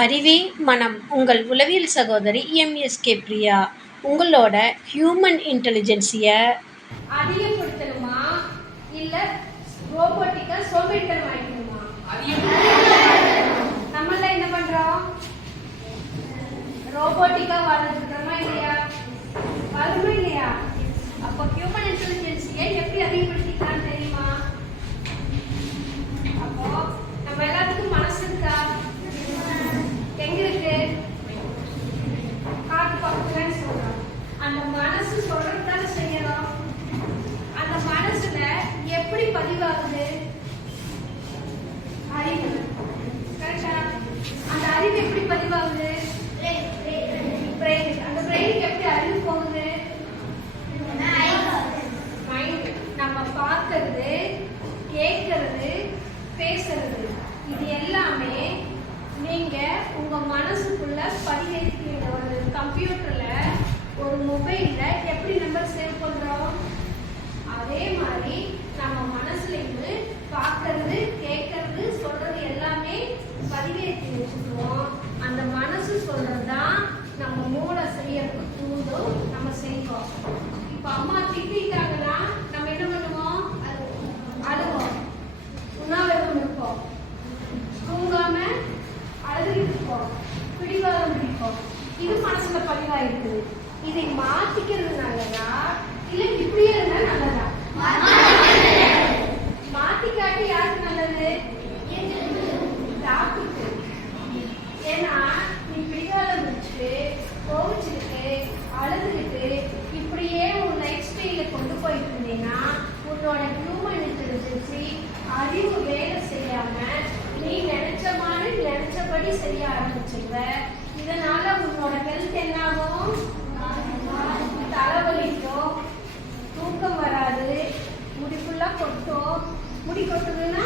அறிவே மனம் உங்கள் உளவியல் சகோதரி எம்எஸ்கே பிரியா. உங்களோட ஹியூமன் இன்டெலிஜென்ஸியை அதிகப்படுத்தணுமா இல்ல ரோபோட்டிக்கா சோம்பேறித்தனம் ஆயிக்கணுமா? நம்மள என்ன பண்றோம்? ரோபோட்டிக்கா வாழ்ந்துருக்கோமா இல்லையா? வாழ்றோமா இல்லையா? அப்போ ஹியூமன் இன்டெலிஜென்ஸியை எப்படி அதிகப்படுத்திக்கலாம் தெரியுமா? அப்போ நம்ம எல்லாத்துக்கும் மனசு இருக்கா? எங்க இருக்கு? காட்டு பக்கத்துலன்னு சொல்றோம். அந்த மனசு சொல்றதுதானே செய்யறோம். அந்த மனசுல எப்படி பதிவாகுது? அறிவு. கரெக்டா? அந்த அறிவு எப்படி பதிவாகுது? பிரெயின். அந்த பிரெயினுக்கு எப்படி அறிவு போகுது? மைண்ட். நம்ம பார்க்கறது, கேட்கறது, பேசுறது இது எல்லாமே நீங்க உங்க மனசுக்குள்ள பதிவேற்கிறீங்க. ஒரு கம்ப்யூட்டர்ல ஒரு மொபைல்ல எப்படி நம்பர் சேவ் பண்றோம், அதே மாதிரி நம்ம மனசுல இருந்து பார்க்கறது, கேட்கறது, சொல்றது எல்லாமே பதிவேற்றி வச்சுக்குவோம். அந்த மனசு சொல்றதுதான் நம்ம மூளை செய்யறதுக்கு தூண்டும். நம்ம செய்வோம். இப்ப அம்மா திட்டாங்கன்னா நம்ம என்ன பண்ணுவோம்? அழுவோம், உண்ணாவிரதம் இருப்போம், தூங்காம அழுதுகிட்டு இருப்போம், பிடிவாதம் பிடிப்போம். இது மனசுல பதிவாயிருக்கு. இதை மாத்திக்கிறது நல்லதா இல்ல இப்படியே இருந்தா நல்லதா? மாத்திக்காட்டி யாருக்கு நல்லது? டாக்டருக்கு. ஏன்னா நீ பிடிவாதம் பிடிச்சிட்டு, கோவிச்சுக்கிட்டு, அழுதுகிட்டு இப்படியே உன் லைஃப் ஸ்டைல கொண்டு போயிட்டு இருந்தீங்கன்னா உன்னோட ஹியூமன் இன்டெலிஜென்சி அறிவு வேலை செய்யாம நீ நினைச்சபடி செய்ய ஆரம்பிச்சிருவ. இதனால உன்னோட ஹெல்த் என்ன ஆகும்? தலைவலிக்கும், தூக்கம் வராது, முடி ஃபுல்லா கொட்டும். முடி கொட்டுதுன்னா